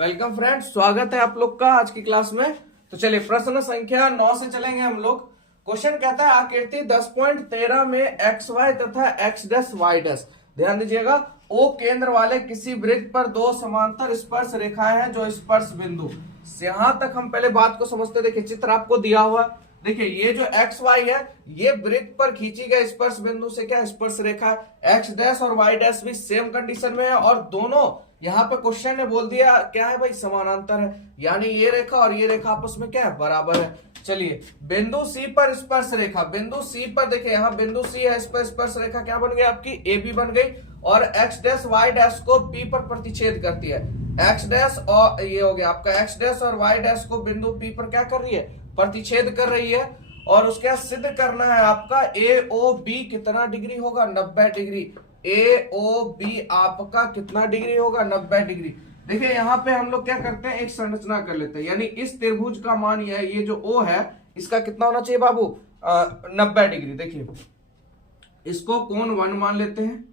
Welcome friends, स्वागत है आप लोग का आज की क्लास में। तो चलिए प्रश्न संख्या 9 से चलेंगे हम लोग। क्वेश्चन कहता है आकृति 10.13 में एक्स वाई तथा एक्स डैश वाई डैश। ध्यान दीजिएगा, ओ केंद्र वाले किसी वृत्त पर दो समांतर स्पर्श रेखाएं हैं जो स्पर्श बिंदु। यहां तक हम पहले बात को समझते। देखिए चित्र आपको दिया हुआ, देखिए ये जो एक्स वाई है ये वृत्त पर खींची गई स्पर्श बिंदु से क्या स्पर्श रेखा। एक्स डैश और वाई डैश भी सेम कंडीशन में है और दोनों यहाँ पे क्वेश्चन ने बोल दिया क्या है भाई, समानांतर है। यानी ये रेखा और ये रेखा आपस में क्या है, बराबर है। चलिए बिंदु सी पर स्पर्श रेखा, बिंदु सी पर देखिए यहाँ बिंदु सी है, इस पर स्पर्श रेखा क्या बन गई आपकी, ए बी बन गई। और एक्स डैश वाई डैश को पी पर प्रतिच्छेद करती है। एक्स डैश और ये हो गया आपका एक्स डैश और वाई डैश को बिंदु पी पर क्या कर रही है, प्रतिच्छेद कर रही है। और उसके बाद सिद्ध करना है आपका ए ओ बी कितना डिग्री होगा, 90 डिग्री। ए ओ बी आपका कितना डिग्री होगा, 90 डिग्री। देखिए यहाँ पे हम लोग क्या करते हैं, एक संरचना कर लेते हैं। यानी इस त्रिभुज का मान ये जो ओ है इसका कितना होना चाहिए बाबू, 90 डिग्री। देखिए इसको कोण 1 मान लेते हैं।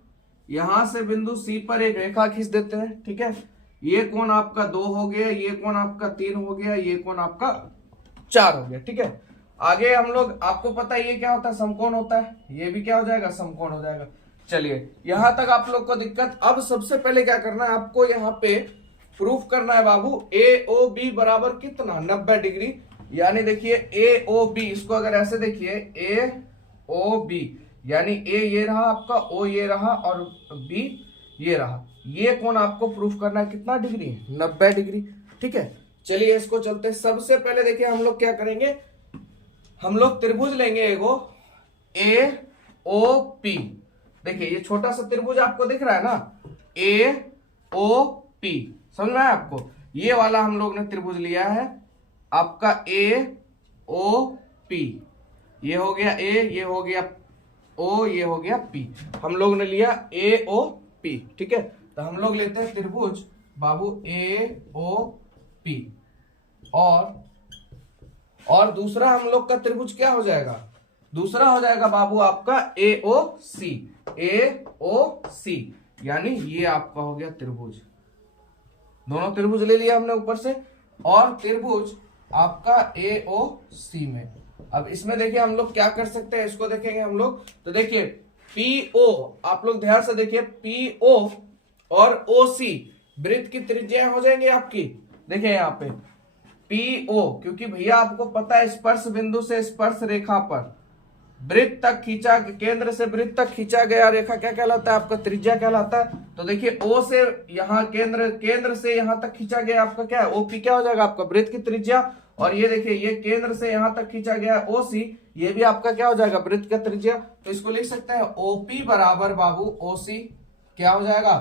यहां से बिंदु सी पर एक रेखा खींच देते हैं, ठीक है। ये कोण आपका 2 हो गया, ये कोण आपका 3 हो गया, ये कोण आपका 4 हो गया, ठीक है। आगे हम लोग, आपको पता है ये क्या होता है, समकोण होता है। ये भी क्या हो जाएगा, समकोण हो जाएगा। चलिए यहां तक आप लोग को दिक्कत। अब सबसे पहले क्या करना है आपको, यहाँ पे प्रूफ करना है बाबू ए ओ बी बराबर कितना, 90 डिग्री। यानी देखिए ए ओ बी, इसको अगर ऐसे देखिए ए ओ बी, यानी ए ये रहा आपका, ओ ये रहा और बी ये रहा। ये कोण आपको प्रूफ करना है कितना डिग्री, 90 डिग्री, ठीक है। चलिए इसको चलते। सबसे पहले देखिए हम लोग क्या करेंगे, हम लोग त्रिभुज लेंगे एगो ए ओ पी। देखिए ये छोटा सा त्रिभुज आपको दिख रहा है ना, ए ओ पी, समझ में आया आपको। ये वाला हम लोग ने त्रिभुज लिया है आपका ए ओ पी। ये हो गया ए, ये हो गया ओ, ये हो गया पी। हम लोग ने लिया ए ओ पी, ठीक है। तो हम लोग लेते हैं त्रिभुज बाबू ए ओ पी। और दूसरा हम लोग का त्रिभुज क्या हो जाएगा, दूसरा हो जाएगा बाबू आपका ए ओ सी। ए ओ सी यानी ये आपका हो गया त्रिभुज। दोनों त्रिभुज ले लिया हमने ऊपर से। और त्रिभुज आपका ए ओ सी में, अब इसमें देखिए हम लोग क्या कर सकते हैं, इसको देखेंगे हम लोग। तो देखिए पी ओ, आप लोग ध्यान से देखिए, पी ओ और ओ सी वृत्त की त्रिज्या हो जाएंगी आपकी। देखिए यहाँ पे पी ओ, क्योंकि भैया आपको पता है स्पर्श बिंदु से स्पर्श रेखा पर वृत्त तक खींचा, केंद्र से वृत्त तक खींचा गया रेखा क्या कहलाता है आपका, त्रिज्या कहलाता है। तो देखिए ओ से यहाँ केंद्र से यहाँ तक खींचा गया आपका क्या है, ओपी क्या हो जाएगा आपका वृत्त की त्रिज्या। और ये देखिए ये केंद्र से यहाँ तक खींचा गया ओसी, ये भी आपका क्या हो जाएगा, वृत्त का त्रिज्या। तो इसको लिख सकते हैं ओपी बराबर बाबू ओसी क्या हो जाएगा,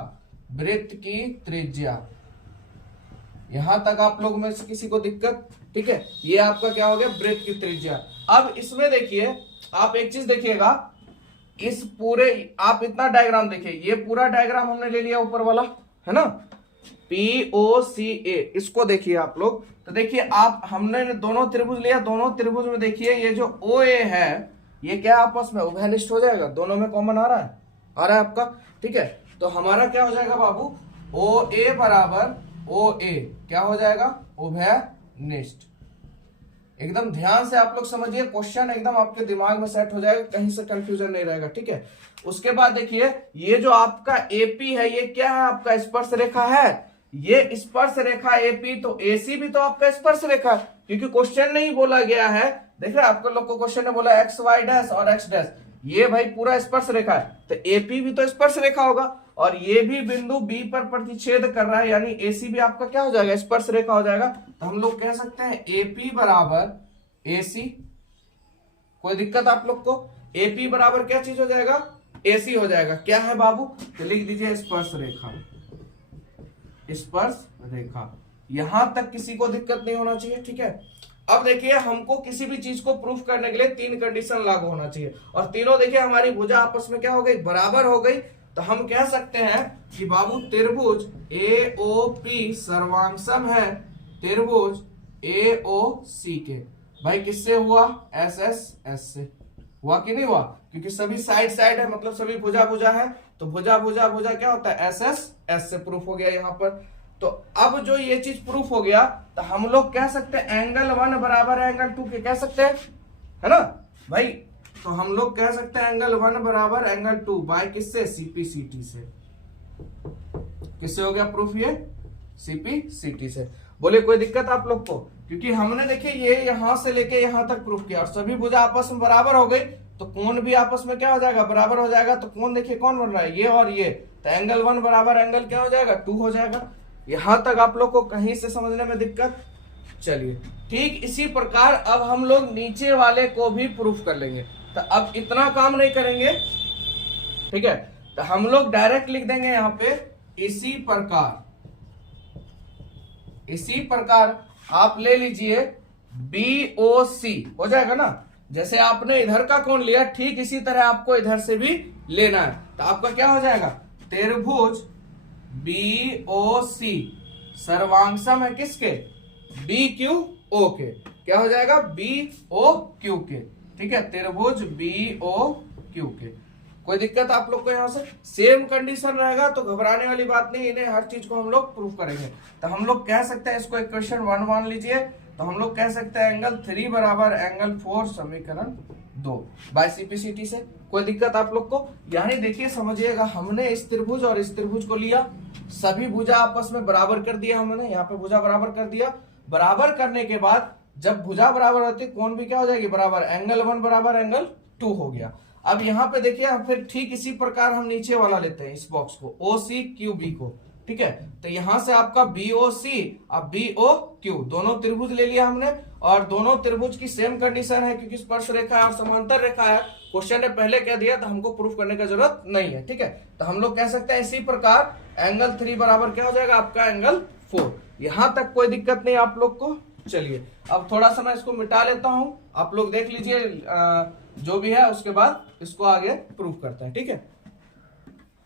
वृत्त की त्रिज्या। यहां तक आप लोग में से किसी को दिक्कत, ठीक है। ये आपका क्या हो गया, वृत्त की त्रिज्या। अब इसमें देखिए आप एक चीज देखिएगा, इस पूरे आप इतना डायग्राम देखिए, ये पूरा डायग्राम हमने ले लिया ऊपर वाला है ना, पी ओ सी ए। इसको देखिए आप लोग। तो देखिए आप, हमने दोनों त्रिभुज लिया, दोनों त्रिभुज में देखिए ये जो ओ ए है ये क्या आपस में उभयनिष्ठ हो जाएगा, दोनों में कॉमन आ रहा है आपका, ठीक है। तो हमारा क्या हो जाएगा बाबू, ओ ए बराबर ओ ए क्या हो जाएगा, उभयनिष्ठ। एकदम ध्यान से आप लोग समझिए, क्वेश्चन एकदम आपके दिमाग में सेट हो जाएगा, कहीं से कंफ्यूजन नहीं रहेगा, ठीक है। उसके बाद देखिए ये जो आपका एपी है ये क्या है आपका, स्पर्श रेखा है। ये स्पर्श रेखा एपी, तो एसी भी तो आपका स्पर्श रेखा है, क्योंकि क्वेश्चन नहीं बोला गया है। देख रहे आपको लोग को क्वेश्चन ने बोला एक्स वाई डैश और एक्स डैश, ये भाई पूरा स्पर्श रेखा है, तो एपी भी तो स्पर्श रेखा होगा। और ये भी बिंदु बी पर प्रतिच्छेद कर रहा है, यानी एसी भी आपका क्या हो जाएगा, स्पर्श रेखा हो जाएगा। तो हम लोग कह सकते हैं एपी बराबर एसी। कोई दिक्कत आप लोग को, एपी बराबर क्या चीज हो जाएगा, एसी हो जाएगा। क्या है बाबू, तो लिख दीजिए स्पर्श रेखा, स्पर्श रेखा। यहां तक किसी को दिक्कत नहीं होना चाहिए, ठीक है। अब देखिए हमको किसी भी चीज को प्रूफ करने के लिए 3 कंडीशन लागू होना चाहिए, और तीनों देखिए हमारी भुजा आपस में क्या हो गई, बराबर हो गई। तो हम कह सकते हैं कि बाबू त्रिभुज ए ओ पी सर्वांगसम है त्रिभुज ए ओ सी के। भाई किससे हुआ, एस एस एस से हुआ कि नहीं हुआ, क्योंकि सभी साइड साइड है, मतलब सभी भुजा भुजा है। तो भुजा भुजा भुजा क्या होता है, एस एस एस से प्रूफ हो गया यहाँ पर। तो अब जो ये चीज प्रूफ हो गया, तो हम लोग कह सकते हैं एंगल 1 बराबर है एंगल 2 के, कह सकते हैं, है ना भाई। तो हम लोग कह सकते हैं एंगल 1 बराबर एंगल 2 बाय किससे, सीपी सीटी से। किससे हो गया प्रूफ ये, सीपी सीटी से। बोले कोई दिक्कत आप लोग को, क्योंकि हमने देखिए ये यहां से लेके यहां तक प्रूफ किया और सभी भुजा आपस में बराबर हो गई, तो कोण भी आपस में क्या हो जाएगा, बराबर हो जाएगा। तो कोण देखिए कौन बन रहा है, ये और ये, तो एंगल 1 बराबर एंगल क्या हो जाएगा, 2 हो जाएगा। यहां तक आप लोग को कहीं से समझने में दिक्कत, चलिए ठीक इसी प्रकार अब हम लोग नीचे वाले को भी प्रूफ कर लेंगे। तो अब इतना काम नहीं करेंगे, ठीक है, तो हम लोग डायरेक्ट लिख देंगे यहां पे इसी प्रकार आप ले लीजिए BOC, हो जाएगा ना। जैसे आपने इधर का कोण लिया, ठीक इसी तरह आपको इधर से भी लेना है। तो आपका क्या हो जाएगा, त्रिभुज BOC सर्वांगसम है किसके, BQO के। क्या हो जाएगा, BOQ के, ठीक है, त्रिभुज BOQ के। कोई दिक्कत आप लोग को यहाँ से, सेम कंडीशन रहेगा तो घबराने वाली बात नहीं, इन्हें हर चीज को हम लोग प्रूफ करेंगे। तो हम लोग कह सकते हैं इसको इक्वेशन 1 मान लीजिए, तो हम लोग कह सकते हैं एंगल 3 बराबर एंगल 4 समीकरण 2 बाय सीपीसीटी से। कोई दिक्कत आप लोग को, यानी देखिए समझिएगा, हमने इस त्रिभुज और इस त्रिभुज को लिया, सभी भुजा आपस में बराबर कर दिया, हमने यहाँ पे भुजा बराबर कर दिया। बराबर करने के बाद जब भुजा बराबर होती है, कोण भी क्या हो जाएगी, बराबर, एंगल 1 बराबर एंगल 2 हो गया। अब यहाँ पे देखिए, अब फिर ठीक इसी प्रकार हम नीचे वाला लेते हैं, इस बॉक्स को OCQB को, ठीक है। तो यहां से आपका BOC अब BOQ दोनों त्रिभुज ले लिया हमने, और दोनों त्रिभुज की सेम कंडीशन है क्योंकि स्पर्श रेखा और समांतर रेखा है। क्वेश्चन ने पहले कह दिया तो हमको प्रूफ करने की जरूरत नहीं है, ठीक है। तो हम लोग कह सकते हैं इसी प्रकार एंगल 3 बराबर क्या हो जाएगा आपका एंगल 4। यहां तक कोई दिक्कत नहीं आप लोग को। चलिए अब थोड़ा सा मैं इसको मिटा लेता हूं, आप लोग देख लीजिए जो भी है, उसके बाद इसको आगे प्रूफ करते हैं, ठीक है।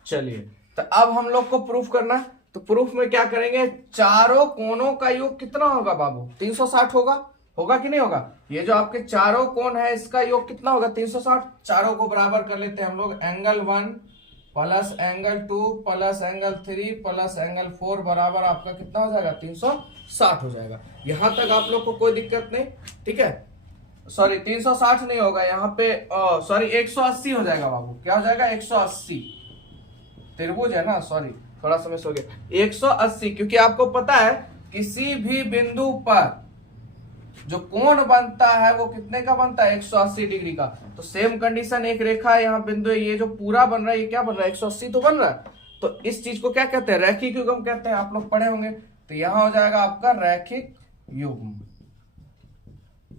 चलिए तो अब हम लोग को प्रूफ करना है, तो प्रूफ में क्या करेंगे, चारों कोणों का योग कितना होगा बाबू, 360 होगा कि नहीं होगा। ये जो आपके चारों कोण है इसका योग कितना होगा, 360। चारों को बराबर कर लेते हैं हम लोग, angle 1 plus angle 2 plus angle 3 plus angle 4 बराबर आपका कितना हो जाएगा, 360 हो जाएगा। यहां तक आप लोग को कोई दिक्कत नहीं, ठीक है। सॉरी 360 नहीं होगा यहाँ पे, सॉरी 180 हो जाएगा बाबू। क्या हो जाएगा, 180, त्रिभुज है ना, सॉरी थोड़ा सा मिस हो गया, 180। क्योंकि आपको पता है किसी भी बिंदु पर जो कोण बनता है वो कितने का बनता है, 180 डिग्री का। तो सेम कंडीशन, एक रेखा है यहाँ बिंदु, ये जो पूरा बन रहा है ये क्या बन रहा है, 180 तो बन रहा है। तो इस चीज को क्या कहते हैं, रैखिक युग्म कहते हैं, आप लोग पढ़े होंगे। तो यहाँ हो जाएगा आपका रैखिक युग्म।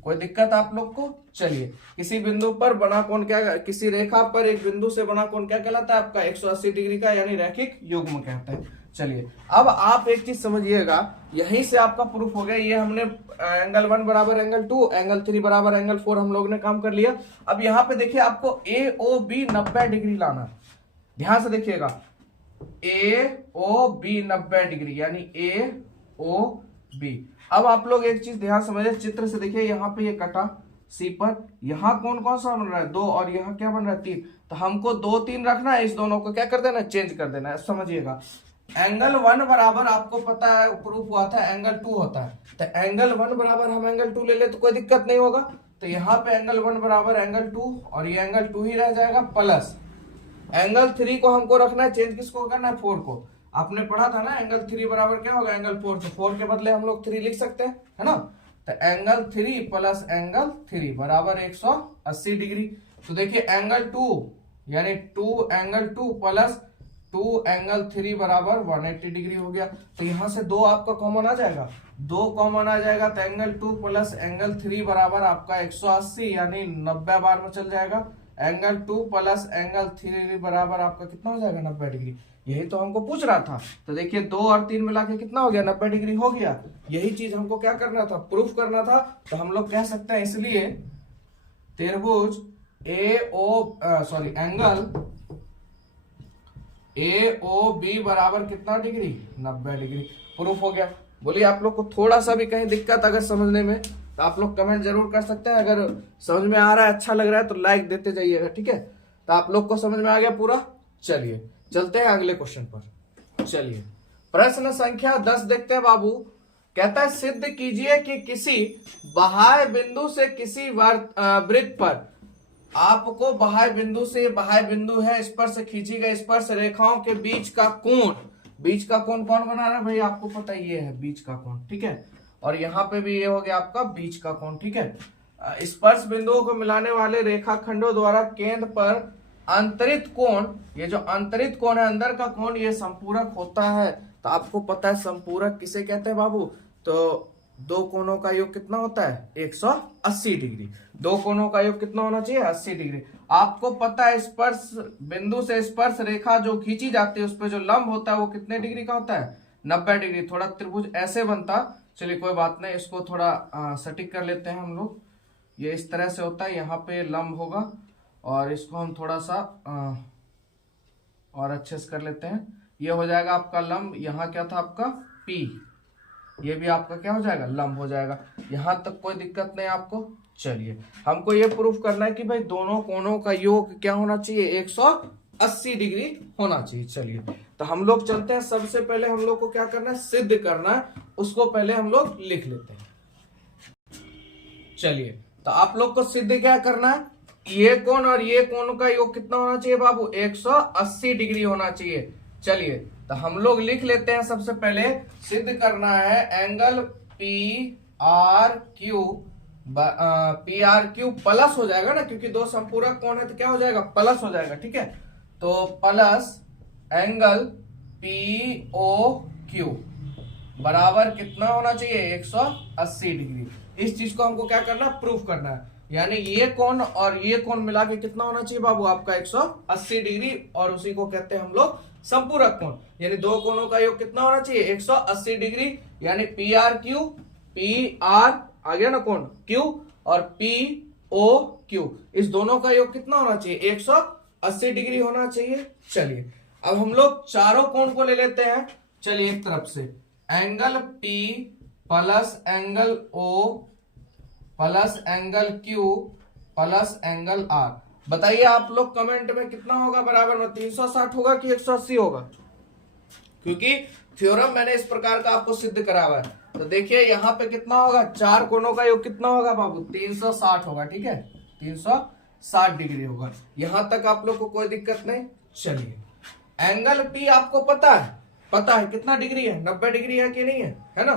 कोई दिक्कत आप लोग को। चलिए किसी बिंदु पर बना कोण क्या, किसी रेखा पर एक बिंदु से बना कोण क्या कहलाता है आपका, 180 डिग्री का, यानी रैखिक युग्म कहते हैं। चलिए अब आप एक चीज समझिएगा, यहीं से आपका प्रूफ हो गया। ये हमने एंगल 1 बराबर एंगल 2, एंगल 3 बराबर एंगल 4 हम लोग ने काम कर लिया। अब यहाँ पे देखिए आपको AOB 90 डिग्री लाना, ध्यान से देखिएगा, AOB 90 डिग्री यानी AOB। अब आप लोग एक चीज ध्यान समझिए, चित्र से देखिए, यहाँ पे ये कटा सी पर, यहाँ कौन सा बन रहा है, 2, और यहाँ क्या बन रहा है, 3। तो हमको 2 3 रखना है, इस दोनों को क्या कर देना है, चेंज कर देना है। समझिएगा एंगल 1 बराबर आपको पता है प्रूफ हुआ था एंगल 2 होता है, तो एंगल 1 बराबर हम एंगल 2 ले ले तो कोई दिक्कत नहीं होगा। तो यहाँ पे एंगल 1 बराबर एंगल 2 और ये एंगल 2 ही रह जाएगा, प्लस एंगल 3 को हमको रखना है, चेंज किसको करना है, 4 को। आपने पढ़ा था ना एंगल 3 बराबर क्या होगा, एंगल 4। तो 4 के बदले हम लोग 3 लिख सकते हैं, है ना। तो एंगल 3 प्लस एंगल 3 बराबर 180 डिग्री। तो देखिए एंगल 2 यानी 2 एंगल 2 प्लस 2 एंगल 3 बराबर 180 डिग्री हो गया। तो यहां से 2 आपका कॉमन आ जाएगा, 2 कॉमन आ जाएगा, तो एंगल 2 प्लस एंगल 3 बराबर आपका 180 यानी 90 बार में चल जाएगा। एंगल 2 प्लस एंगल 3 बराबर आपका कितना हो जाएगा, 90 डिग्री। यही तो हमको पूछ रहा था। तो देखिए 2 और 3 मिला के कितना हो गया, 90 डिग्री हो गया। यही चीज हमको क्या करना था, प्रूफ करना था। तो हम लोग कह सकते हैं इसलिए त्रिभुज एंगल AOB बराबर कितना डिग्री, 90 डिग्री। प्रूफ हो गया। बोलिए आप लोग को थोड़ा सा भी कहीं दिक्कत अगर समझने में, तो आप लोग कमेंट जरूर कर सकते हैं। अगर समझ में आ रहा है, अच्छा लग रहा है तो लाइक देते जाइएगा, ठीक है। तो आप लोग को समझ में आ गया पूरा। चलिए चलते हैं अगले क्वेश्चन पर। चलिए प्रश्न संख्या 10 देखते हैं बाबू। कहता है सिद्ध कीजिए कि किसी बाह्य बिंदु से किसी वृत्त पर, आपको बाह्य बिंदु से, बाह्य बिंदु है स्पर्श खींची गई स्पर्श रेखाओं के बीच का कोण, बीच का कोण कौन बना रहा है भाई, आपको पता ये है बीच का कोण, ठीक है। और यहाँ पे भी ये हो गया आपका बीच का कोण, ठीक है। स्पर्श बिंदुओं को मिलाने वाले रेखाखंडों द्वारा केंद्र पर अंतरित कोण, ये जो अंतरित कोण है अंदर का कोण, ये संपूरक होता है। तो आपको पता है संपूरक किसे कहते हैं बाबू, तो दो कोणों का योग कितना होता है 180 डिग्री। दो कोणों का योग कितना होना चाहिए 80 डिग्री। आपको पता है स्पर्श बिंदु से स्पर्श रेखा जो खींची जाती है उस पर जो लंब होता है वो कितने डिग्री का होता है 90 डिग्री। थोड़ा त्रिभुज ऐसे बनता, चलिए कोई बात नहीं, इसको थोड़ा सटीक कर लेते हैं हम लोग। ये इस तरह से होता है, यहाँ पे लंब होगा और इसको हम थोड़ा सा और अच्छे से कर लेते हैं। ये हो जाएगा आपका लंब, यहाँ क्या था आपका P, ये भी आपका क्या हो जाएगा लंब हो जाएगा। यहां तक कोई दिक्कत नहीं आपको। चलिए हमको ये प्रूफ करना है कि भाई दोनों कोणों का योग क्या होना चाहिए 180 डिग्री होना चाहिए। चलिए तो हम लोग चलते हैं, सबसे पहले हम लोग को क्या करना है सिद्ध करना है, उसको पहले हम लोग लिख लेते हैं। चलिए तो आप लोग को सिद्ध क्या करना है, ये कोण और ये कोण का योग कितना होना चाहिए बाबू 180 डिग्री होना चाहिए। चलिए तो हम लोग लिख लेते हैं, सबसे पहले सिद्ध करना है angle P R Q plus हो जाएगा ना, क्योंकि दो संपूरक कोण है तो क्या हो जाएगा प्लस हो जाएगा, ठीक है। तो plus angle P O Q बराबर कितना होना चाहिए 180 डिग्री। इस चीज को हमको क्या करना है प्रूफ करना है, यानी ये कोण और ये कोण मिला के कितना होना चाहिए बाबू आपका 180 डिग्री, और उसी को कहते हैं हम लोग संपूरक कोण। यानी दो कोणों का योग कितना होना चाहिए 180 डिग्री, यानी पी आर आ गया ना कोण क्यू और पी ओ क्यू, इस दोनों का योग कितना होना चाहिए 180 डिग्री होना चाहिए। चलिए अब हम लोग चारों कोण को ले लेते हैं। चलिए एक तरफ से angle P plus angle O plus angle Q plus angle R, बताइए आप लोग कमेंट में कितना होगा बराबर में 360 होगा कि 180 होगा, क्योंकि थ्योरम मैंने इस प्रकार का आपको सिद्ध करा हुआ है। तो देखिए यहाँ पे कितना होगा, चार कोणों का योग कितना होगा बाबू 360 होगा, ठीक है 360 डिग्री होगा। यहां तक आप लोग को कोई दिक्कत नहीं। चलिए एंगल P आपको पता है कितना डिग्री है 90 डिग्री है कि नहीं है ना।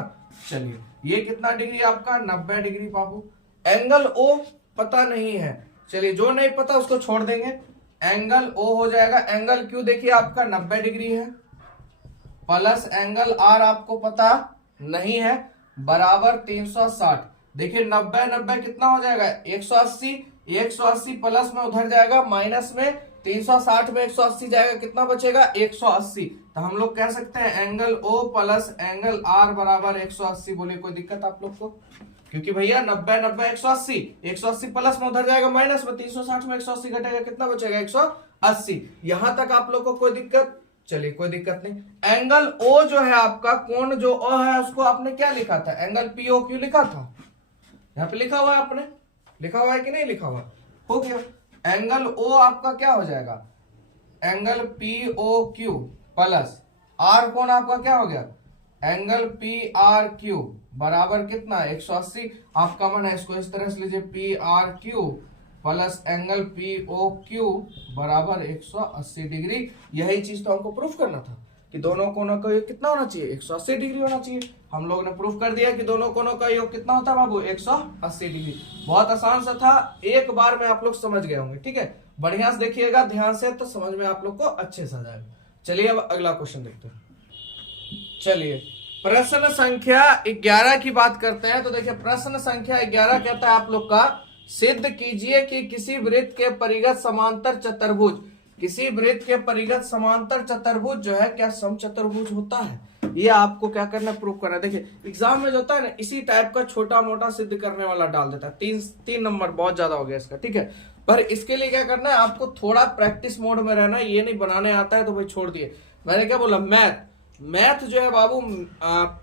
चलिए ये कितना डिग्री आपका 90 डिग्री बाबू। एंगल O पता नहीं है, चलिए जो नहीं पता उसको छोड़ देंगे, एंगल O हो जाएगा। एंगल Q देखिए आपका 90 डिग्री है, प्लस एंगल R आपको पता नहीं है बराबर 360। देखिए 90 कितना हो जाएगा 180 प्लस में उधर जाएगा माइनस में 360 में 180 जाएगा, कितना बचेगा 180। तो हम लोग कह सकते हैं angle O plus angle R बराबर 180। बोले कोई दिक्कत आप लोग को, क्योंकि भैया 90 180 प्लस में उधर जाएगा माइनस में 360 में 180 घटेगा, कितना बचेगा 180। यहां तक आप लोग को कोई दिक्कत, चलिए कोई दिक्कत नहीं। एंगल O जो है आपका कोण जो O है उसको आपने क्या लिखा था एंगल POQ लिखा था, यहाँ पे लिखा हुआ है, आपने लिखा हुआ है कि नहीं लिखा हुआ, हो गया। एंगल O आपका क्या हो जाएगा एंगल POQ प्लस R कोण आपका क्या हो गया एंगल PRQ बराबर कितना 180। आपका मन है इसको इस तरह से लीजिए PRQ प्लस एंगल POQ बराबर 180 डिग्री। यही चीज तो हमको प्रूफ करना था कि दोनों कोणों का योग कितना होना चाहिए 180 डिग्री होना चाहिए। हम लोग ने प्रूफ कर दिया कि दोनों कोणों का योग कितना होता है बाबू 180 डिग्री। बहुत आसान सा था, एक बार में आप लोग समझ गए होंगे, ठीक है। बढ़िया से देखिएगा ध्यान से तो समझ में आप लोग को अच्छे से आ जाएगा। चलिए अब अगला क्वेश्चन देखते हैं। चलिए प्रश्न संख्या 11 की बात करते हैं। तो देखिए प्रश्न संख्या 11 कहता है आप लोग का सिद्ध कीजिए कि किसी वृत्त के परिगत समांतर चतुर्भुज, किसी वृत्त के परिगत समांतर चतुर्भुज जो है क्या समचतुर्भुज होता है। ये आपको क्या करना प्रूफ करना है। देखिए एग्जाम में जो होता है ना इसी टाइप का छोटा मोटा सिद्ध करने वाला डाल देता है। तीन नंबर बहुत ज्यादा हो गया इसका, ठीक है। पर इसके लिए क्या करना है आपको थोड़ा प्रैक्टिस मोड में रहना है। ये नहीं बनाने आता है तो भाई छोड़ दिए। मैंने क्या बोला मैथ, मैथ जो है बाबू,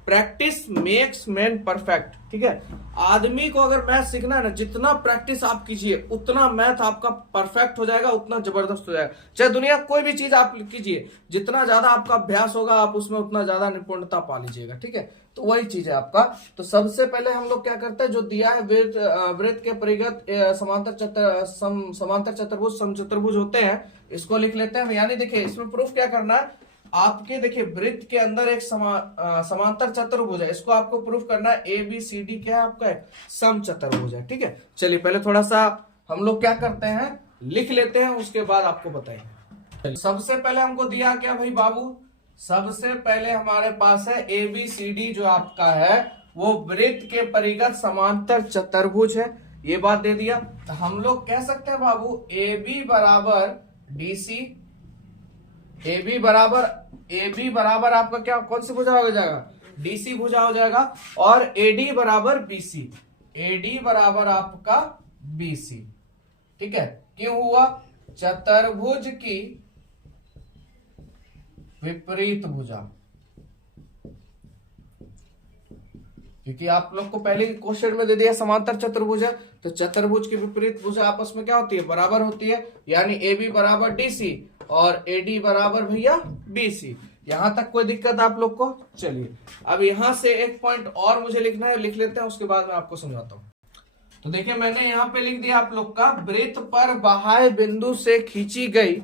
प्रैक्टिस मेक्स मैन परफेक्ट, ठीक है। आदमी को अगर मैथ सीखना है ना, जितना प्रैक्टिस आप कीजिए उतना मैथ आपका परफेक्ट हो जाएगा, उतना जबरदस्त हो जाएगा। चाहे दुनिया कोई भी चीज आप कीजिए, जितना ज्यादा आपका अभ्यास होगा आप उसमें उतना ज्यादा निपुणता पा लीजिएगा, ठीक है। तो वही चीज है आपका। तो सबसे पहले हम लोग क्या करते हैं, जो दिया है वृत्त के परिगत समांतर चतुर्भुज समचतुर्भुज होते हैं, इसको लिख लेते हैं। यानी देखिए इसमें प्रूफ क्या करना है आपके, देखिए वृत्त के अंदर एक समांतर चतुर्भुज है, इसको आपको प्रूफ करना है। ए बी सी डी क्या है आपका, समचतुर्भुज है, ठीक है। चलिए पहले थोड़ा सा हम लोग क्या करते हैं, लिख लेते हैं, उसके बाद आपको बताएंगे। सबसे पहले हमको दिया क्या भाई बाबू, सबसे पहले हमारे पास है ए बी सी डी जो आपका है वो वृत्त के परिगत समांतर चतुर्भुज है, ये बात दे दिया। तो हम लोग कह सकते हैं बाबू ए बी बराबर डी सी, ए बी बराबर आपका क्या, कौन सी भुजा हो जाएगा, डीसी भुजा हो जाएगा। और एडी बराबर बीसी, एडी बराबर आपका बीसी, ठीक है। क्यों हुआ, चतुर्भुज की विपरीत भुजा, क्योंकि आप लोग को पहले क्वेश्चन में दे दिया समांतर चतुर्भुज है, तो चतुर्भुज की विपरीत भुजा आपस में क्या होती है, बराबर होती है। यानी ए बी बराबर डीसी और एडी बराबर भैया बीसी। यहां तक कोई दिक्कत आप लोग को। चलिए अब यहां से एक पॉइंट और मुझे लिखना है, लिख लेते हैं, उसके बाद मैं आपको समझाता हूं। तो देखिए मैंने यहाँ पे लिख दिया आप लोग का, वृत्त पर बाह्य बिंदु से खींची गई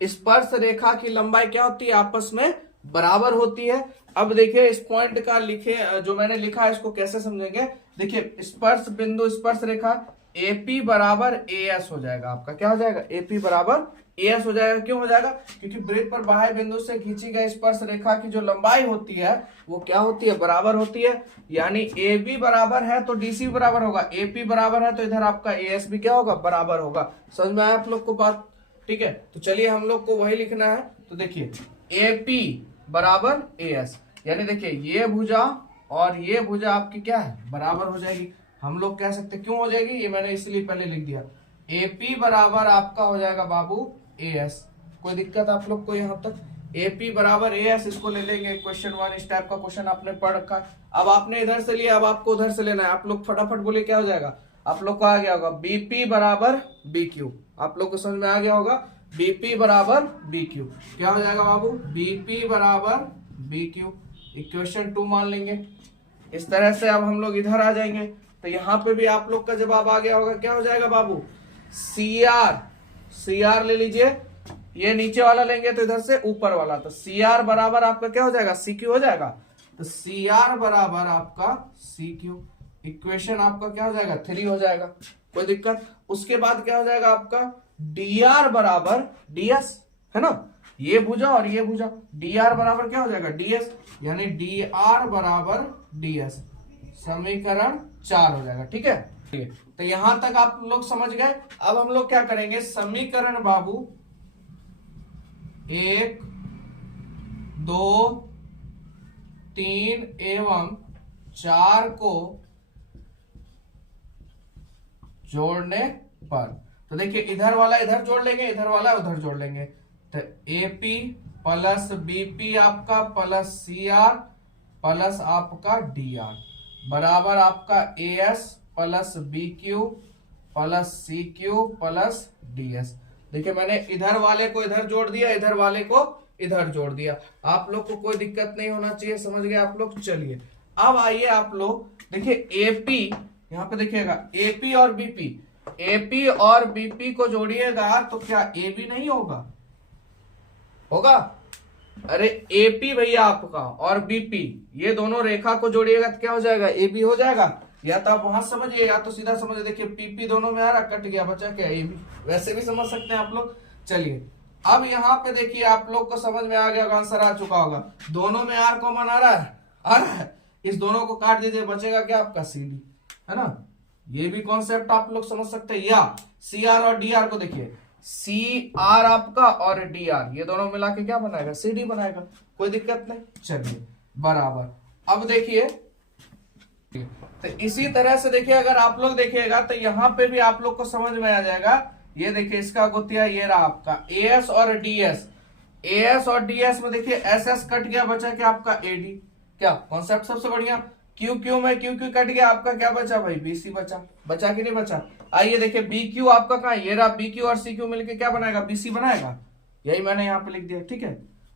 स्पर्श रेखा की लंबाई क्या होती है, आपस में बराबर होती है। अब देखिए इस पॉइंट का लिखे, जो मैंने लिखा है इसको कैसे समझेंगे। देखिए स्पर्श बिंदु स्पर्श रेखा एपी बराबर एएस हो जाएगा आपका, क्या हो जाएगा, एपी बराबर एएस हो जाएगा। क्यों हो जाएगा, क्योंकि वृत्त पर बाह्य बिंदु से खींची गई स्पर्श रेखा की जो लंबाई होती है वो क्या होती है, बराबर होती है। यानी ए बी बराबर है तो डीसी बराबर होगा, एपी बराबर है तो इधर आपका एएस भी क्या होगा, बराबर होगा। समझ में आया आप लोग को बात, ठीक है। तो चलिए हम लोग को वही लिखना है। तो देखिए एपी बराबर एएस, यानी देखिए ये भुजा और ये भुजा आपकी क्या है, बराबर हो जाएगी। हम लोग कह सकते क्यों हो जाएगी, ये मैंने इसलिए पहले लिख दिया। एपी बराबर आपका हो जाएगा बाबू एएस, कोई दिक्कत आप लोग को यहाँ तक। एपी बराबर एएस, इसको ले लेंगे क्वेश्चन 1, इस टाइप का क्वेश्चन आपने पढ़ रखा। अब आपने इधर से लिया, अब आपको उधर से लेना है। आप लोग फटाफट बोले क्या हो जाएगा, आप लोग को आ गया होगा बीपी बराबर बीक्यू, आप लोग को समझ में आ गया होगा। बीपी बराबर बीक्यू क्या हो जाएगा बाबू, बीपी बराबर बीक्यू, इक्वेशन 2 मान लेंगे। इस तरह से अब हम लोग इधर आ जाएंगे, तो यहाँ पे भी आप लोग का जवाब आ गया होगा, क्या हो जाएगा बाबू, सी आर ले लीजिए, ये नीचे वाला लेंगे तो इधर से ऊपर वाला, तो सी आर बराबर आपका क्या हो जाएगा, सी क्यू हो जाएगा। तो सी आर बराबर आपका सी क्यू, इक्वेशन आपका क्या हो जाएगा, 3 हो जाएगा, कोई दिक्कत। उसके बाद क्या हो जाएगा आपका, डी आर बराबर डीएस, है ना, ये भुजा और ये भुजा, डी आर बराबर क्या हो जाएगा, डीएस, यानी डी आर बराबर डीएस, समीकरण 4 हो जाएगा, ठीक है। तो यहां तक आप लोग समझ गए। अब हम लोग क्या करेंगे, समीकरण बाबू 1, 2, 3 एवं 4 को जोड़ने पर, तो देखिए इधर वाला इधर जोड़ लेंगे, इधर वाला उधर जोड़ लेंगे। तो एपी प्लस बीपी आपका प्लस सी आर प्लस आपका डी आर बराबर आपका AS plus B Q plus C Q plus DS. देखिए मैंने इधर वाले को इधर जोड़ दिया, इधर वाले को इधर जोड़ दिया। आप लोग को कोई दिक्कत नहीं होना चाहिए, समझ गए आप लोग। चलिए अब आइए आप लोग देखिए एपी, यहाँ पे देखिएगा एपी और बीपी, एपी और बीपी को जोड़िएगा तो क्या एबी नहीं होगा, होगा। अरे एपी भैया आपका और बीपी, ये दोनों रेखा को जोड़िएगा तो क्या हो जाएगा, एबी हो जाएगा। या तो आप वहां समझिए या तो सीधा समझिए, देखिए पीपी दोनों में आ रहा, कट गया, बचा क्या एबी, वैसे भी समझ सकते हैं आप लोग। चलिए अब यहाँ पे देखिए आप लोग को समझ में आ गया, आंसर आ चुका होगा। दोनों में आर कॉमन आ रहा है, इस दोनों को काट दीजिए, बचेगा क्या आपका सी डी, है ना। ये भी कॉन्सेप्ट आप लोग समझ सकते हैं। या सी आर और डी आर को देखिए, सी आर आपका और डी आर, ये दोनों मिला के क्या बनाएगा, सी डी बनाएगा, कोई दिक्कत नहीं। चलिए बराबर, अब देखिए तो इसी तरह से देखिए अगर आप लोग देखिएगा तो यहाँ पे भी आप लोग को समझ में आ जाएगा। ये देखिए इसका गोतिया ये रहा आपका एएस और डीएस, एएस और डीएस में देखिए एस एस कट गया, बचा क्या आपका एडी। क्या कॉन्सेप्ट सबसे बढ़िया। क्यू क्यू में क्यू क्यू कट गया, आपका क्या बचा भाई बीसी बचा। बचा कि नहीं बचा। आइए देखिए बी क्यू आपका कहाँ, ये रहा बी क्यू और सी क्यू मिलकर क्या बनाएगा बीसी बनाएगा, यही मैंने यहाँ पे लिख दिया। ठीक है,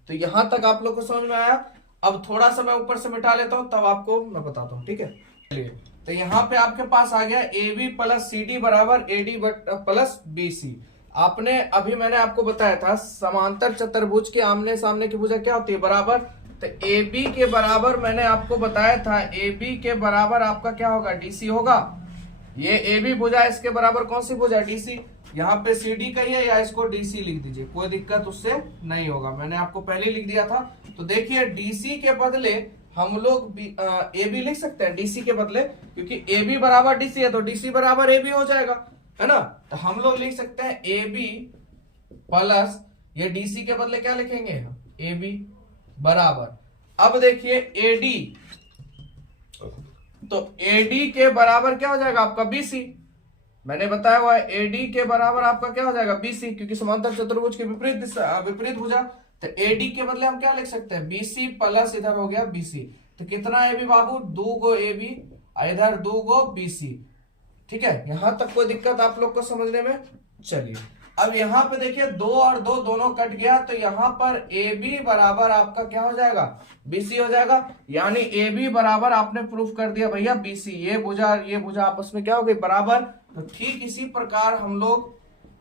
तो यहां तक आप लोग को समझ में आया। अब थोड़ा सा मैं ऊपर से मिटा लेता हूं तब आपको मैं बताता हूं। ठीक है, चलिए तो यहाँ पे आपके पास आ गया A B plus C D बराबर A D plus B C. आपने अभी मैंने आपको बताया था समांतर चतुर्भुज के आमने सामने की भुजा क्या होती है बराबर। तो ए बी के बराबर मैंने आपको बताया था, ए बी के बराबर आपका क्या होगा डीसी होगा। ये ए बी भुजा इसके बराबर कौन सी भुजा डीसी। यहाँ पे सी डी का ही है, या इसको डीसी लिख दीजिए, कोई दिक्कत उससे नहीं होगा, मैंने आपको पहले लिख दिया था। तो देखिए डीसी के बदले हम लोग ए बी लिख सकते हैं डीसी के बदले, क्योंकि ए बी बराबर डीसी है तो डीसी बराबर ए बी हो जाएगा, है ना। तो हम लोग लिख सकते हैं ए बी प्लस ये डीसी के बदले क्या लिखेंगे ए बी बराबर। अब देखिए एडी, तो एडी के बराबर क्या हो जाएगा आपका बीसी। मैंने बताया हुआ है एडी के बराबर आपका क्या हो जाएगा बीसी, क्योंकि समांतर चतुर्भुज के विपरीत भुजा। तो एडी के बदले हम क्या लिख सकते हैं बीसी प्लस इधर हो गया बीसी। तो कितना A B Babu, 2 go A B, इधर 2 गो बीसी। ठीक है, यहां तक कोई दिक्कत आप लोग को समझने में। चलिए अब यहां पे देखिए 2 और 2 दोनों कट गया, तो यहां पर ए बी बराबर आपका क्या हो जाएगा बीसी हो जाएगा। यानी ए बी बराबर आपने प्रूफ कर दिया भैया बीसी। ये भुजा आपस में क्या हो गई बराबर। तो ठीक इसी प्रकार हम लोग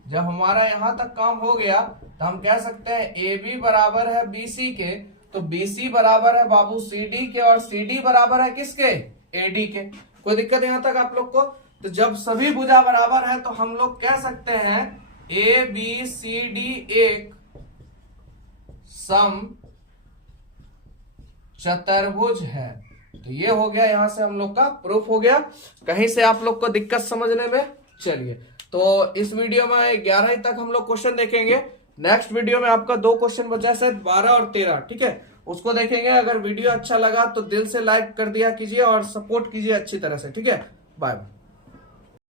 जब हमारा यहां तक काम हो गया तो हम कह सकते हैं ए बी बराबर है बीसी के, तो बीसी बराबर है बाबू सीडी के, और सीडी बराबर है किसके एडी के। कोई दिक्कत यहां तक आप लोग को। तो जब सभी भुजा बराबर है तो हम लोग कह सकते हैं ए बी सी डी एक सम चतुर्भुज है। तो ये हो गया, यहां से हम लोग का प्रूफ हो गया। कहीं से आप लोग को दिक्कत समझने में। चलिए तो इस वीडियो में 11 तक हम लोग क्वेश्चन देखेंगे। नेक्स्ट वीडियो में आपका 2 क्वेश्चन बचा है 12 और 13। ठीक है, उसको देखेंगे। अगर वीडियो अच्छा लगा तो दिल से लाइक कर दिया कीजिए और सपोर्ट कीजिए अच्छी तरह से। ठीक है, बाय बाय।